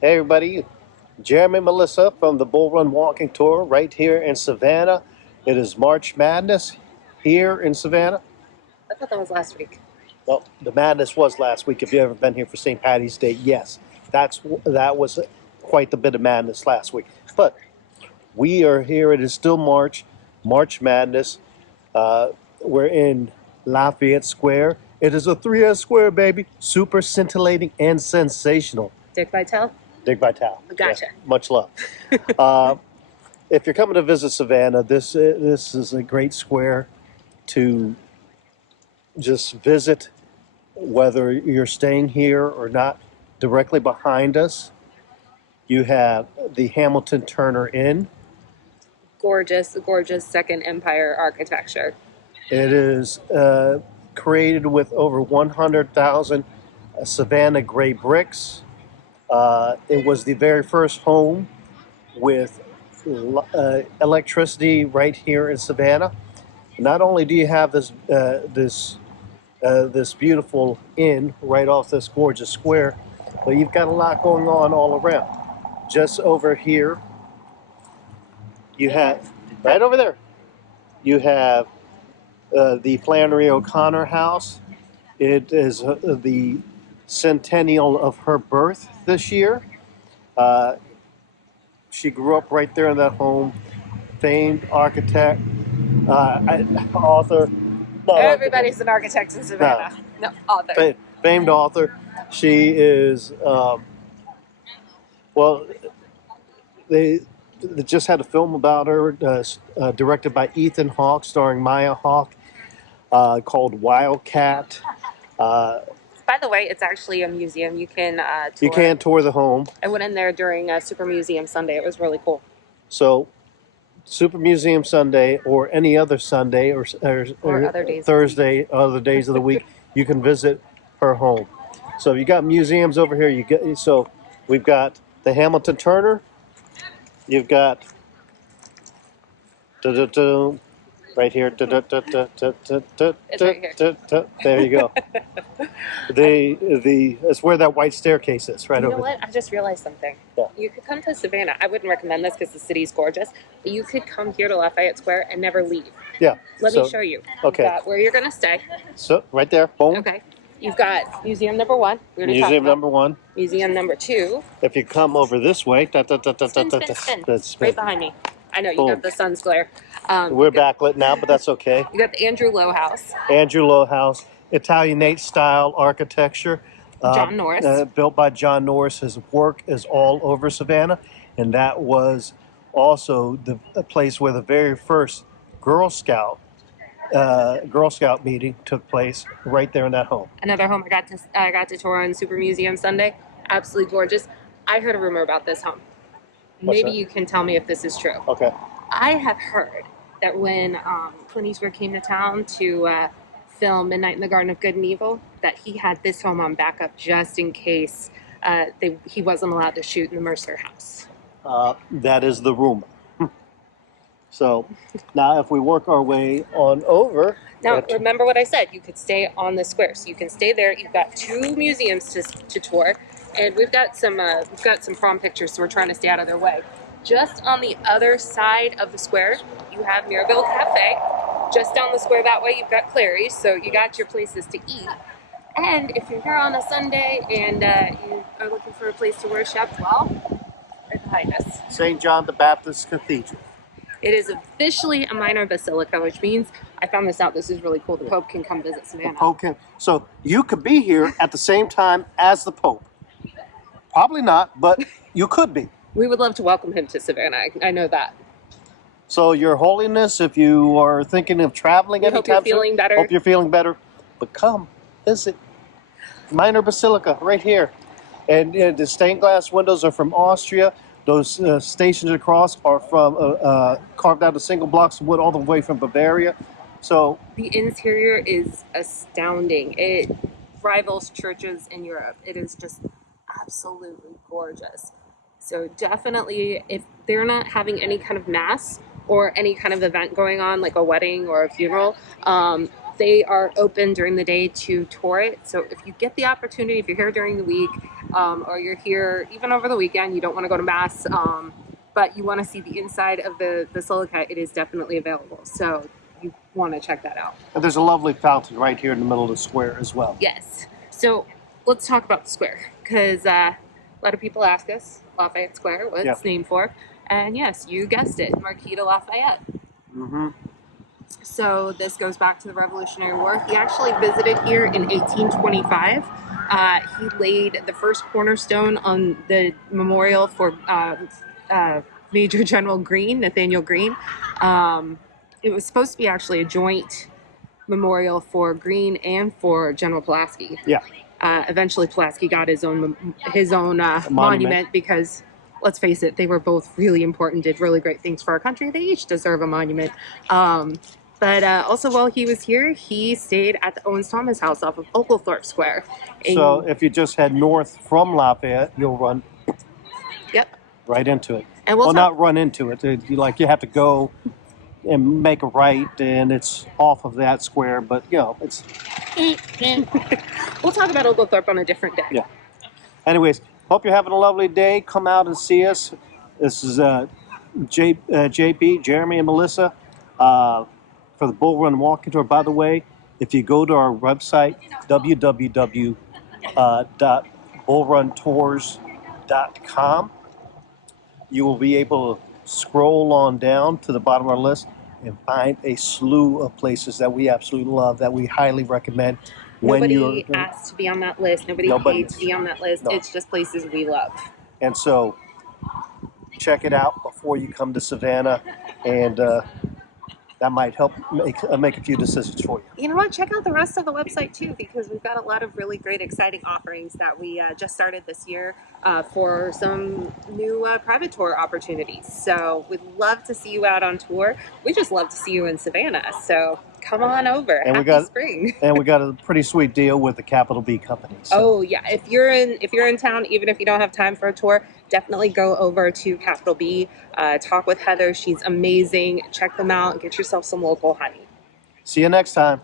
Hey everybody, Jeremy and Melissa from the Bull Run Walking Tour right here in Savannah. It is March Madness here in Savannah. I thought that was last week. Well, the madness was last week. If you've ever been here for St. Patty's Day, yes, that was quite the bit of madness last week. But we are here. It is still March Madness. We're in Lafayette Square. It is a 3S square, baby. Super scintillating and sensational. Dick Vitale? Dick Vitale. Gotcha. Yeah, much love. If you're coming to visit Savannah, this is a great square to just visit, whether you're staying here or not. Directly behind us, you have the Hamilton Turner Inn. Gorgeous, gorgeous Second Empire architecture. It is created with over 100,000 Savannah gray bricks. It was the very first home with electricity right here in Savannah. Not only do you have this beautiful inn right off this gorgeous square, but you've got a lot going on all around. Just over here, you have, right over there, you have the Flannery O'Connor house. It is the centennial of her birth this year. She grew up right there in that home. Famed architect, author. Everybody's an architect in Savannah. No, author. Famed author. She is, well, they just had a film about her, directed by Ethan Hawke, starring Maya Hawke, called Wildcat. By the way, it's actually a museum. You can tour. You can tour the home. I went in there during Super Museum Sunday. It was really cool. So, Super Museum Sunday or any other Sunday or other days Thursday, other days of the week, you can visit her home. So you got museums over here. So we've got the Hamilton Turner. You've got right here. It's right here. There you go. It's where that white staircase is, right You over know there. what? I just realized something. Yeah. You could come to Savannah. I wouldn't recommend this because the city's gorgeous, but you could come here to Lafayette Square and never leave. Yeah. Let me show you. Okay. You've got where you're going to stay. So right there, boom. Okay. You've got museum number 1. We already talked Museum about. number 1. Museum number 2. If you come over this way, Spin. Right behind me. I know, you Boom. got the sun's glare. We're backlit now, but that's okay. You got the Andrew Lowe House. Andrew Lowe House, Italianate style architecture. John Norris. Built by John Norris. His work is all over Savannah, and that was also the place where the very first Girl Scout meeting took place, right there in that home. Another home I got to tour on Super Museum Sunday. Absolutely gorgeous. I heard a rumor about this home. Maybe you can tell me if this is true. Okay. I have heard that when Clint Eastwood came to town to film Midnight in the Garden of Good and Evil, that he had this home on backup just in case he wasn't allowed to shoot in the Mercer house. That is the rumor. So now if we work our way on over. Now, remember what I said. You could stay on the square. So you can stay there. You've got 2 museums to tour. And we've got some prom pictures, so we're trying to stay out of their way. Just on the other side of the square, you have Mirabelle Cafe. Just down the square that way, you've got Clary's, so you got your places to eat. And if you're here on a Sunday and you are looking for a place to worship, well, right behind us. St. John the Baptist Cathedral. It is officially a minor basilica, which means, I found this out, this is really cool, the Pope can come visit Savannah. The Pope can. So you could be here at the same time as the Pope. Probably not, but you could be. We would love to welcome him to Savannah. I know that. So, Your Holiness, if you are thinking of traveling anytime soon, hope you're feeling better. Hope you're feeling better. But come visit Minor Basilica right here. And the stained glass windows are from Austria. Those stations across are from carved out of single blocks of wood all the way from Bavaria. So the interior is astounding. It rivals churches in Europe. It is just absolutely gorgeous. So definitely, if they're not having any kind of mass or any kind of event going on, like a wedding or a funeral, they are open during the day to tour it. So if you get the opportunity, if you're here during the week, or you're here even over the weekend, you don't want to go to mass, but you want to see the inside of the silica, it is definitely available. So you want to check that out. And there's a lovely fountain right here in the middle of the square as well. Yes. So let's talk about the square, because a lot of people ask us Lafayette Square, what it's named for. And yes, you guessed it, Marquis de Lafayette. Mm-hmm. So this goes back to the Revolutionary War. He actually visited here in 1825. He laid the first cornerstone on the memorial for Major General Greene, Nathaniel Greene. It was supposed to be actually a joint memorial for Greene and for General Pulaski. Yeah. Eventually, Pulaski got his own monument because, let's face it, they were both really important, did really great things for our country. They each deserve a monument. But also, while he was here, he stayed at the Owens Thomas house off of Oglethorpe Square. So if you just head north from Lafayette, you'll run right into it. And well, not run into it. You have to go and make a right, and it's off of that square. But, it's... We'll talk about Oglethorpe on a different day. Yeah. Anyways, hope you're having a lovely day. Come out and see us. This is JP, Jeremy, and Melissa for the Bull Run Walking Tour. By the way, if you go to our website, www.bullruntours.com, you will be able to scroll on down to the bottom of our list and find a slew of places that we absolutely love, that we highly recommend. Nobody asked to be on that list. Nobody paid to be on that list. No. It's just places we love. And so check it out before you come to Savannah, and that might help make a few decisions for you. You know what? Check out the rest of the website too, because we've got a lot of really great, exciting offerings that we just started this year for some new private tour opportunities. So we'd love to see you out on tour. We just love to see you in Savannah. So come on over. And Happy spring. And we got a pretty sweet deal with the Capital B company. So. Oh yeah, if you're in town, even if you don't have time for a tour, definitely go over to Capital B. Talk with Heather. She's amazing. Check them out. Get yourself some local honey. See you next time.